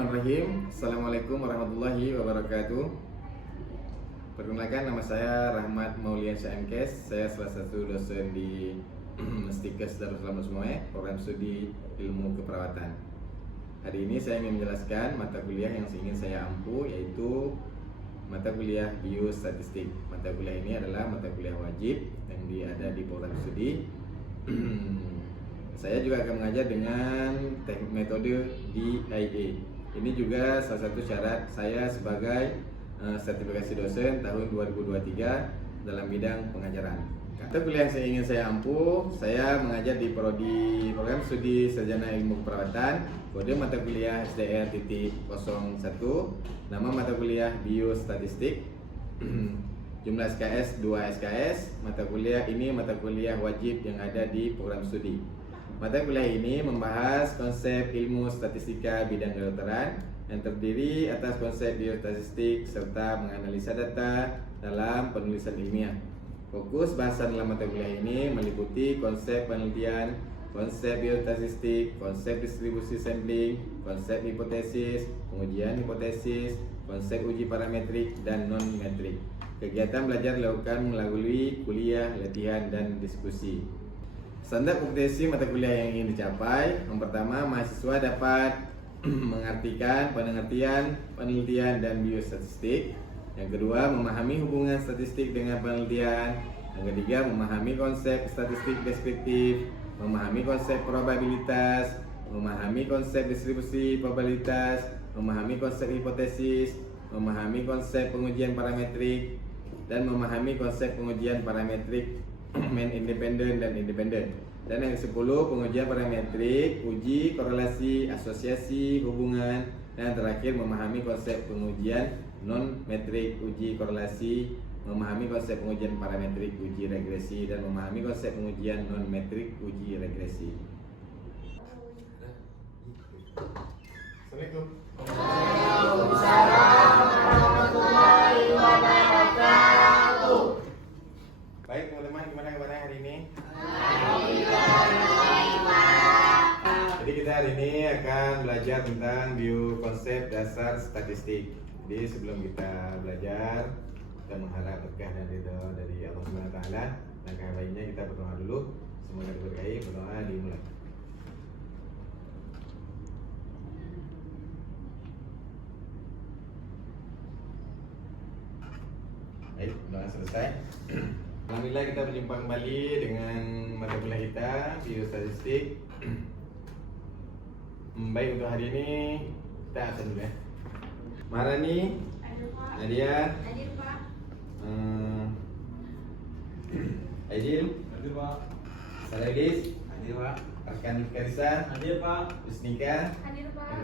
Bismillahirrahmanirrahim. Assalamualaikum warahmatullahi wabarakatuh. Perkenalkan, nama saya Rahmat Mauliansyah MKes. Saya salah satu dosen di Mestikes Darul Salam Semuanya, program studi ilmu keperawatan. Hari ini saya ingin menjelaskan mata kuliah yang ingin saya ampu, yaitu mata kuliah biostatistik. Mata kuliah ini adalah mata kuliah wajib yang ada di program studi. Saya juga akan mengajar dengan teknik metode DIA. Ini juga salah satu syarat saya sebagai sertifikasi dosen tahun 2023 dalam bidang pengajaran. Mata kuliah yang ingin saya ampu, saya mengajar di prodi program studi Sarjana Ilmu Keperawatan, kode mata kuliah SDR.01, nama mata kuliah biostatistik, jumlah SKS 2 SKS. Mata kuliah ini mata kuliah wajib yang ada di program studi. Mata kuliah ini membahas konsep ilmu statistika bidang kedokteran yang terdiri atas konsep biostatistik serta menganalisa data dalam penulisan ilmiah. Fokus bahasan dalam mata kuliah ini meliputi konsep penelitian, konsep biostatistik, konsep distribusi sampling, konsep hipotesis, pengujian hipotesis, konsep uji parametrik dan non-metrik. Kegiatan belajar dilakukan melalui kuliah, latihan, dan diskusi. Standar kompetensi mata kuliah yang ingin dicapai: yang pertama, mahasiswa dapat mengartikan pengertian, penelitian, dan biostatistik. Yang kedua, memahami hubungan statistik dengan penelitian. Yang ketiga, memahami konsep statistik deskriptif, memahami konsep probabilitas, memahami konsep distribusi probabilitas, memahami konsep hipotesis, memahami konsep pengujian parametrik, dan memahami konsep pengujian parametrik main independen dan independen. Dan yang ke-10, pengujian parametrik, uji korelasi, asosiasi, hubungan, dan terakhir memahami konsep pengujian non-metrik, uji korelasi, memahami konsep pengujian parametrik, uji regresi, dan memahami konsep pengujian non-metrik, uji regresi. Assalamualaikum. Waalaikumsalam warahmatullahi wabarakatuh. Baik teman-teman, gimana kabarnya hari ini? Jadi kita hari ini akan belajar tentang biokonsep dasar statistik. Jadi sebelum kita belajar, kita mengharap berkah dan ridho dari Allah Subhanahu wa taala. Langkah baiknya kita berdoa dulu. Semoga diberkahi. Berdoa dimulai. Baik, doa selesai. Alhamdulillah kita berjumpa kembali dengan mata kuliah kita biostatistik. Baik, untuk hari ini kita absen dulu ya. Marani, Nadia, Hadir Pak. Aidil, Hadir Pak. Saladis, Hadir Pak. Arkan Karisa, Hadir Pak. Usnika. Hadir Pak.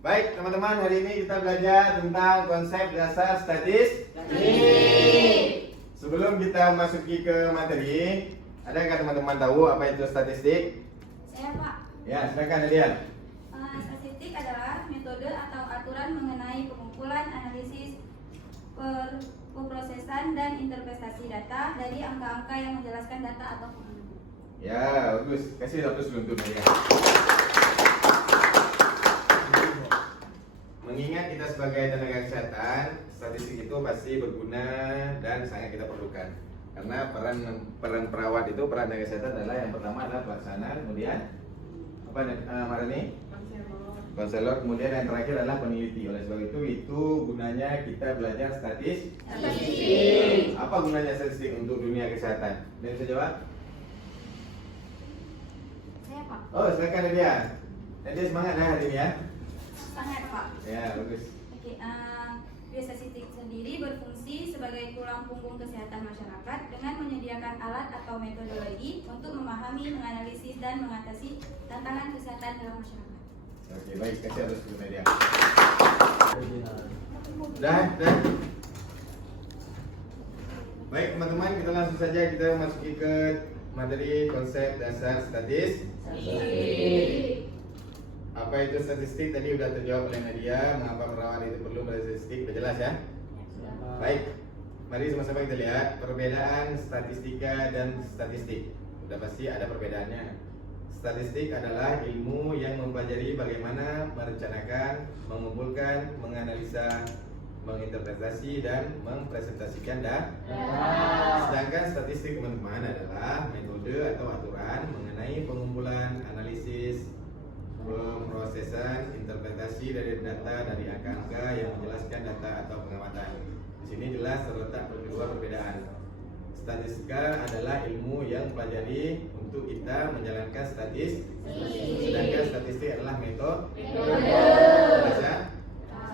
Baik teman-teman, hari ini kita belajar tentang konsep dasar statistik. Sebelum kita masuki ke materi, adakah teman-teman tahu apa itu statistik? Saya Pak. Ya, silakan Nadia. Statistik adalah metode atau aturan mengenai pengumpulan, analisis, pemrosesan, dan interpretasi data dari angka-angka yang menjelaskan data atau pengalaman. Ya, bagus. Kasih satu sebelum itu Nadia. Mengingat kita sebagai tenaga kesehatan, statistik itu pasti berguna dan sangat kita perlukan. Karena peran perawat itu, peran tenaga kesehatan adalah yang pertama adalah pelaksana, kemudian apa Marani? Konselor, kemudian yang terakhir adalah peneliti. Oleh sebab itu gunanya kita belajar statistik. Apa gunanya statistik untuk dunia kesehatan? Ada yang bisa jawab? Saya Pak. Oh, silakan Nadia. Nadia semangat hari ini ya. Sangat Pak. Ya, bagus. Oke, biostatistik sendiri berfungsi sebagai tulang punggung kesehatan masyarakat dengan menyediakan alat atau metodologi untuk memahami, menganalisis, dan mengatasi tantangan kesehatan dalam masyarakat. Oke, baik. Kasih atas dulu Nadia. Dah. Baik teman-teman, kita langsung saja kita masuki ke materi konsep dasar statistik. Apa itu statistik? Tadi udah terjawab oleh Nadia. Mengapa perawat itu perlu belajar statistik? Udah jelas ya? Baik, mari sama-sama kita lihat perbedaan statistika dan statistik. Udah pasti ada perbedaannya. statistik adalah ilmu yang mempelajari bagaimana merencanakan, mengumpulkan, menganalisa, menginterpretasi, dan mempresentasikan data. Sedangkan statistik teman-teman adalah metode atau aturan mengenai pengumpulan, analisis, pemrosesan, interpretasi dari data dari angka-angka yang menjelaskan data atau pengamatan. Di sini jelas terletak kedua perbedaan. Statistika adalah ilmu yang pelajari untuk kita menjalankan statistik, sedangkan statistik adalah metode.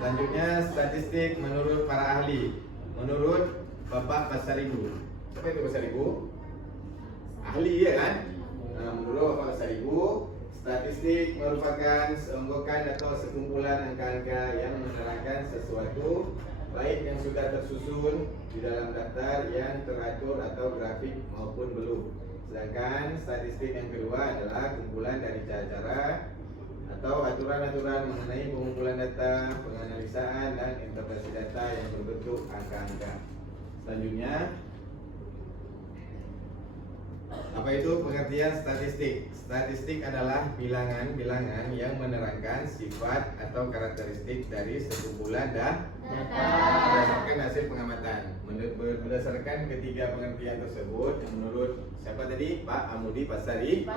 Selanjutnya statistik menurut para ahli. Menurut Bapak Pasaribu. Siapa itu Pasaribu? Ahli ya kan? Menurut Bapak Pasaribu, statistik merupakan seonggokan atau sekumpulan angka-angka yang menerangkan sesuatu, baik yang sudah tersusun di dalam daftar yang teratur atau grafik maupun belum. Sedangkan statistik yang kedua adalah kumpulan dari cara-cara atau aturan-aturan mengenai pengumpulan data, penganalisaan, dan interpretasi data yang berbentuk angka-angka. Selanjutnya, apa itu pengertian statistik? Statistik adalah bilangan-bilangan yang menerangkan sifat atau karakteristik dari sekumpulan data berdasarkan hasil pengamatan. Berdasarkan ketiga pengertian tersebut, menurut siapa tadi? Pak Amudi Pasaribu.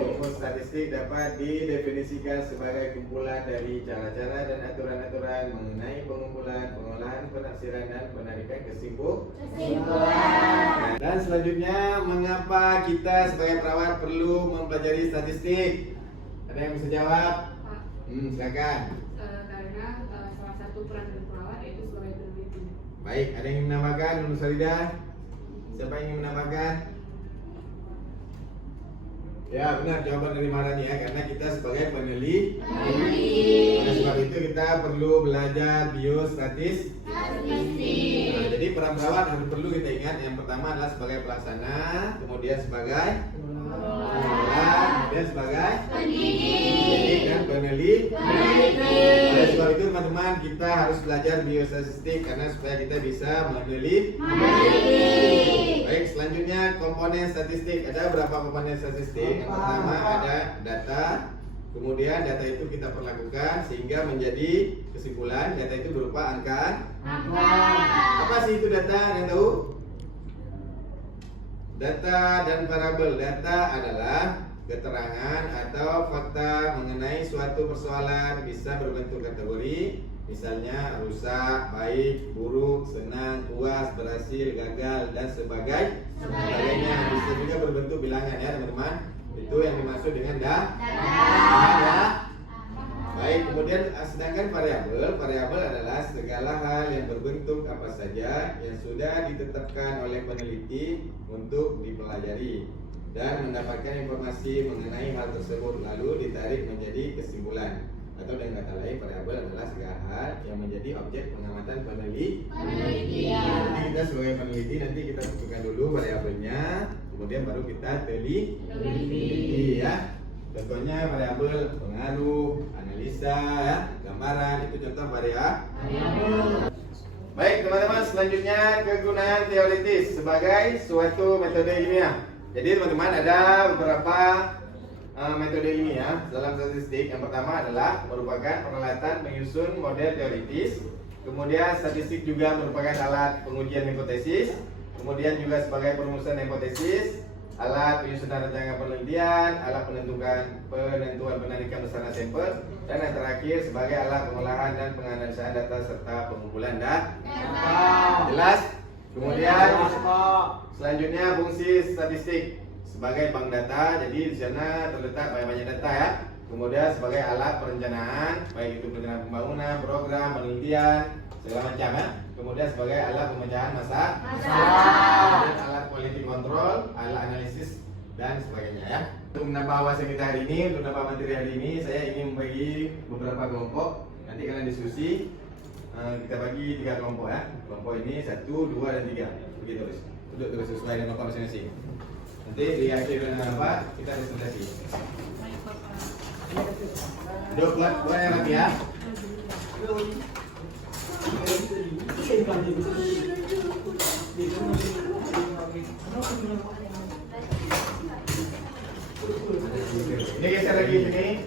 Ilmu statistik dapat didefinisikan sebagai kumpulan dari cara-cara dan aturan-aturan mengenai pengumpulan, pengolahan, penafsiran, dan penarikan kesimpulan. Dan selanjutnya, mengapa kita sebagai perawat perlu mempelajari statistik? Ada yang bisa jawab? Silakan. Karena salah satu peran dari perawat yaitu sebagai peneliti. Baik, ada yang ingin menambahkan? Nurul Salidah? Siapa yang ingin menambahkan? Ya benar, jawaban dari Marani ya, karena kita sebagai peneliti. Oleh sebab itu kita perlu belajar biostatistik. Nah, jadi peran perawat harus perlu kita ingat. Yang pertama adalah sebagai pelaksana, kemudian sebagai pengelola, kemudian sebagai pendidik dan peneliti. Oleh sebab itu teman-teman, kita harus belajar biostatistik karena supaya kita bisa meneliti. Baik, selanjutnya komponen statistik. Ada berapa komponen statistik? Yang pertama ada data. Kemudian data itu kita perlakukan sehingga menjadi kesimpulan. Data itu berupa angka. Apa sih itu data? Yang tahu? Data dan variabel. Data adalah keterangan atau fakta mengenai suatu persoalan, bisa berbentuk kategori, misalnya rusak, baik, buruk, senang, puas, berhasil, gagal, dan sebagainya. Bisa juga berbentuk bilangan ya teman-teman. Itu yang dimaksud dengan data. Baik, kemudian sedangkan variabel adalah segala hal yang berbentuk apa saja yang sudah ditetapkan oleh peneliti untuk dipelajari dan mendapatkan informasi mengenai hal tersebut lalu ditarik menjadi kesimpulan. Atau dengan kata lain, variabel adalah segala hal yang menjadi objek pengamatan peneliti. Jadi kita sebagai peneliti nanti kita tentukan dulu variabelnya, kemudian baru kita teliti ya. Contohnya variabel pengaruh, analisa, ya, gambaran, itu contoh variabel. Baik teman-teman, selanjutnya kegunaan teoritis sebagai suatu metode ilmiah. Jadi teman-teman ada beberapa metode ilmiah dalam statistik. Yang pertama adalah merupakan peralatan menyusun model teoritis. Kemudian statistik juga merupakan alat pengujian hipotesis. Kemudian juga sebagai perumusan hipotesis, alat penyusunan rencana penelitian, alat penentuan penarikan besaran sampel, dan yang terakhir sebagai alat pengolahan dan penganalisaan data serta pengumpulan data. Jelas? Kemudian selanjutnya fungsi statistik sebagai bank data. Jadi di sana terletak banyak data ya. Kemudian sebagai alat perencanaan, baik itu perencanaan pembangunan, program, penelitian, segala macam ya. Kemudian sebagai alat pemecahan masalah, kemudian alat quality control, alat analisis dan sebagainya ya. Untuk menambah wawasan kita hari ini, untuk menambah materi hari ini, saya ingin membagi beberapa kelompok. Nanti kalian diskusi. Kita bagi 3 kelompok ya. Kelompok ini 1, 2, dan 3. Begitu terus. Duduk terus sesuai dengan kelompok masing-masing. Nanti di akhir dengan apa kita presentasi. Duduk keluar yang rapi ya. Ini geser lagi sini.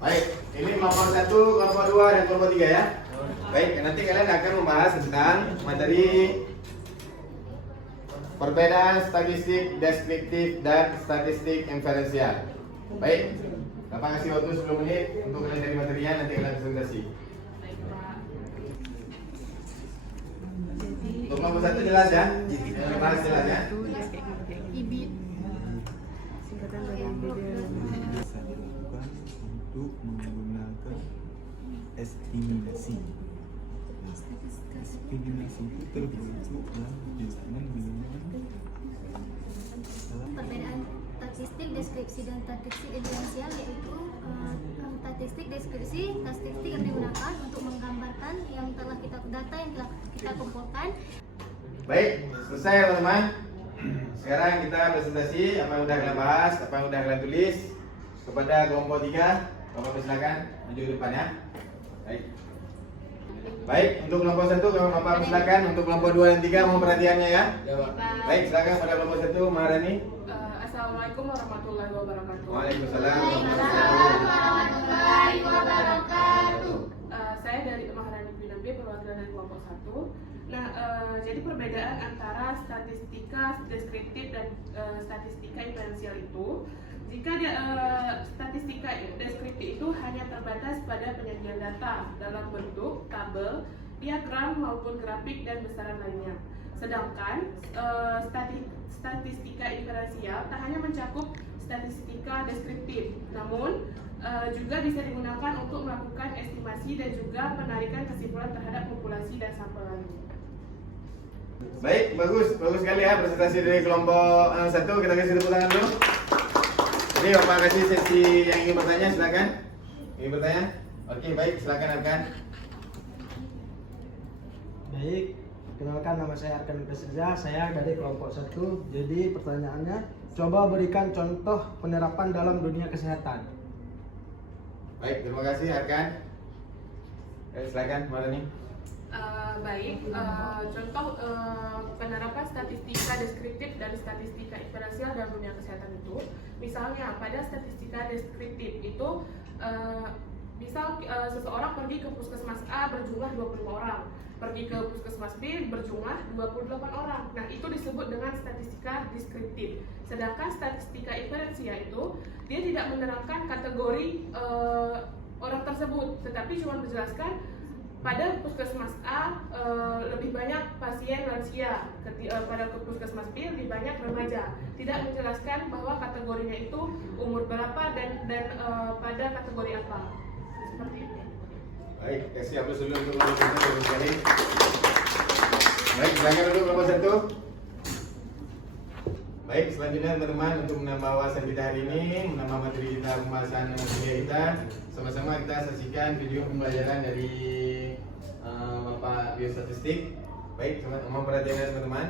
Baik, ini kelompok 1, kelompok 2, dan kelompok 3 ya. Baik, nanti kalian akan membahas tentang materi perbedaan statistik deskriptif dan statistik inferensial. Baik, Bapak kasih waktu 10 menit untuk kalian cari materinya, nanti kalian presentasi. Baik, Pak. Untuk kelompok 1 jelas ya? Yang dibahas jelas ya? Singkatan dari beda Saya lakukan untuk menggunakan estimasi. Estimasi itu terbentuk dan biasanya menggunakan Perbedaan statistik deskripsi dan statistik diferensial yaitu statistik deskripsi, statistik yang digunakan untuk menggambarkan yang telah data yang telah kita kumpulkan. Baik, selesai teman-teman. Sekarang kita presentasi apa yang udah kalian bahas, apa yang udah kalian tulis kepada kelompok 3. Bapak silakan maju ke depan ya. Baik. Baik, untuk kelompok 1 Bapak silakan, untuk kelompok 2 dan 3 mohon perhatiannya ya. Baik, silakan pada kelompok 1 Maharani. Assalamualaikum warahmatullahi wabarakatuh. Waalaikumsalam Warahmatullahi wabarakatuh. Saya dari Maharani Binambi, perwakilan dari kelompok 1. Nah, jadi perbedaan antara statistika deskriptif dan statistika inferensial itu, jika statistika deskriptif itu hanya terbatas pada penyajian data dalam bentuk tabel, diagram maupun grafik dan besaran lainnya. Sedangkan statistika inferensial tak hanya mencakup statistika deskriptif, namun juga bisa digunakan untuk melakukan estimasi dan juga penarikan kesimpulan terhadap populasi dan sampel lainnya. Baik, bagus sekali ya presentasi dari kelompok 1. Kita kasih tepuk tangan dulu. Jadi Bapak kasih sesi yang ingin bertanya, silakan. Ingin bertanya? Oke, baik, silakan Arkan. Baik, kenalkan nama saya Arkan Pesirja, saya dari kelompok 1. Jadi pertanyaannya, coba berikan contoh penerapan dalam dunia kesehatan. Baik, terima kasih Arkan. Silakan Marani. Contoh penerapan statistika deskriptif dan statistika inferensial dalam dunia kesehatan itu, misalnya pada statistika deskriptif itu, misal seseorang pergi ke puskesmas A berjumlah 25 orang, pergi ke puskesmas B berjumlah 28 orang. Nah, itu disebut dengan statistika deskriptif. Sedangkan statistika inferensial itu, dia tidak menerangkan kategori orang tersebut, tetapi cuma menjelaskan pada puskesmas A lebih banyak pasien lansia, pada puskesmas B lebih banyak remaja. Tidak menjelaskan bahwa kategorinya itu umur berapa dan pada kategori apa. Seperti itu. Baik, kasih aplaus dulu untuk kelompok 1. Bagus sekali. Baik, silakan dulu kelompok 1. Baik, selanjutnya teman-teman, untuk menambah wawasan kita hari ini, menambah materi kita, pembahasan kuliah kita, sama-sama kita saksikan video pembelajaran dari Bapak Biostatistik. Baik, mohon perhatiannya teman-teman.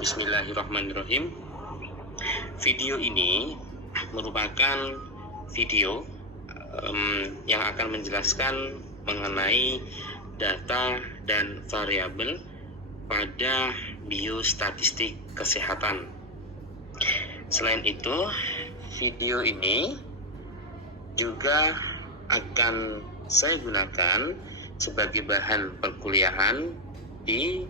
Bismillahirrahmanirrahim. Video ini merupakan video yang akan menjelaskan mengenai data dan variabel pada biostatistik kesehatan. Selain itu, video ini juga akan saya gunakan sebagai bahan perkuliahan di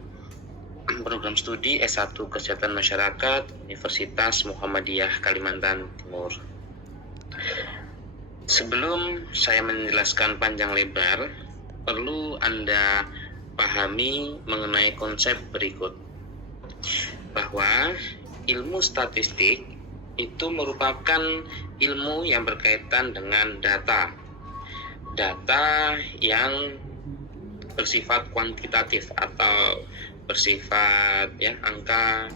program studi S1 Kesehatan Masyarakat Universitas Muhammadiyah Kalimantan Timur. Sebelum saya menjelaskan panjang lebar, perlu Anda pahami mengenai konsep berikut, bahwa ilmu statistik itu merupakan ilmu yang berkaitan dengan data yang bersifat kuantitatif atau bersifat angka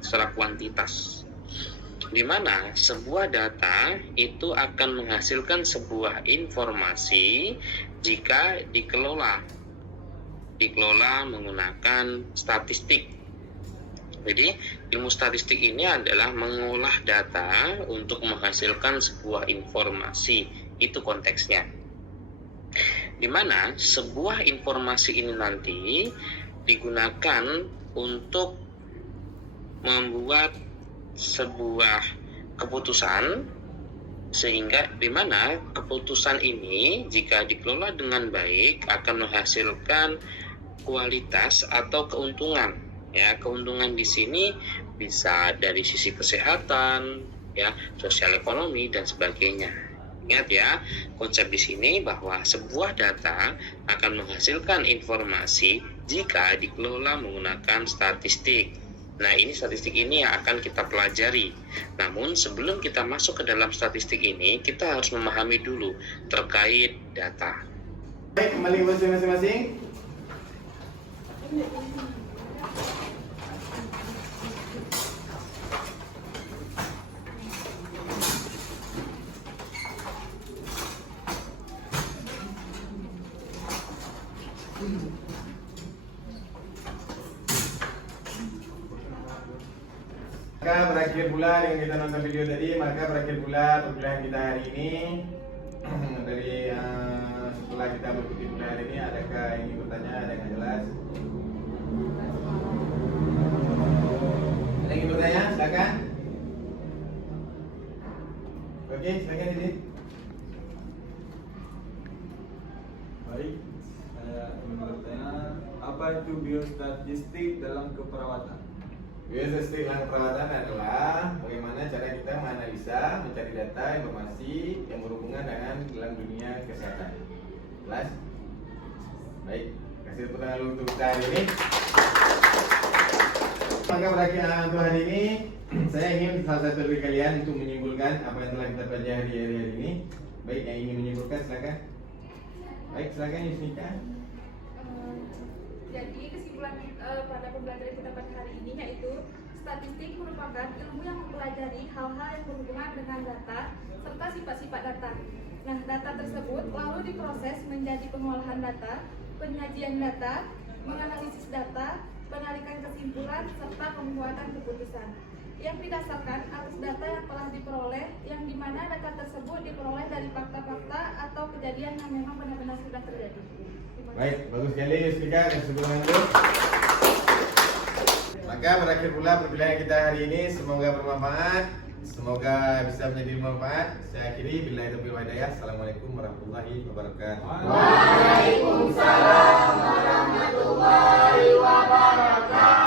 secara kuantitas, di mana sebuah data itu akan menghasilkan sebuah informasi jika dikelola menggunakan statistik. Jadi ilmu statistik ini adalah mengolah data untuk menghasilkan sebuah informasi. Itu konteksnya. Di mana sebuah informasi ini nanti digunakan untuk membuat sebuah keputusan, sehingga di mana keputusan ini jika dikelola dengan baik akan menghasilkan kualitas atau keuntungan. Ya, keuntungan di sini bisa dari sisi kesehatan, ya, sosial ekonomi dan sebagainya. Ingat ya, konsep di sini bahwa sebuah data akan menghasilkan informasi jika dikelola menggunakan statistik. Nah, ini statistik ini yang akan kita pelajari. Namun, sebelum kita masuk ke dalam statistik ini, kita harus memahami dulu terkait data. Baik, kembali ke posisi masing-masing. Maka berakhir pula dengan kita nonton video tadi, maka berakhir pula perkuliahan kita hari ini. Dari setelah kita mengikuti kuliah hari ini, adakah yang ingin bertanya, ada yang jelas? Ada yang ingin bertanya? Silakan. Oke, silakan ini. Baik, saya ingin bertanya, apa itu biostatistik dalam keperawatan? Biostatistik dalam perawatan adalah bagaimana cara kita menganalisa, mencari data, informasi yang berhubungan dengan dalam dunia kesehatan. Jelas? Baik, kasih tepuk tangan dulu untuk kita hari ini. Maka berakhir untuk hari ini, saya ingin salah satu dari kalian untuk menyimpulkan apa yang telah kita pelajari hari ini. Baik, yang ingin menyimpulkan silakan. Baik, silakan Yusnika. Jadi kesimpulan pada pembelajaran kita pada hari ini yaitu statistik merupakan ilmu yang mempelajari hal-hal yang berhubungan dengan data serta sifat-sifat data. Nah, data tersebut lalu diproses menjadi pengolahan data, penyajian data, menganalisis data, penarikan kesimpulan serta pembuatan keputusan yang didasarkan atas data yang telah diperoleh, yang dimana data tersebut diperoleh dari fakta-fakta atau kejadian yang memang benar-benar sudah terjadi. Baik, bagus sekali Yustika dan sebelumnya itu. Maka berakhir pula perkuliahan kita hari ini. Semoga bermanfaat, semoga bisa menjadi bermanfaat. Saya akhiri, billahi taufiq wal hidayah. Assalamualaikum warahmatullahi wabarakatuh. Waalaikumsalam warahmatullahi wabarakatuh.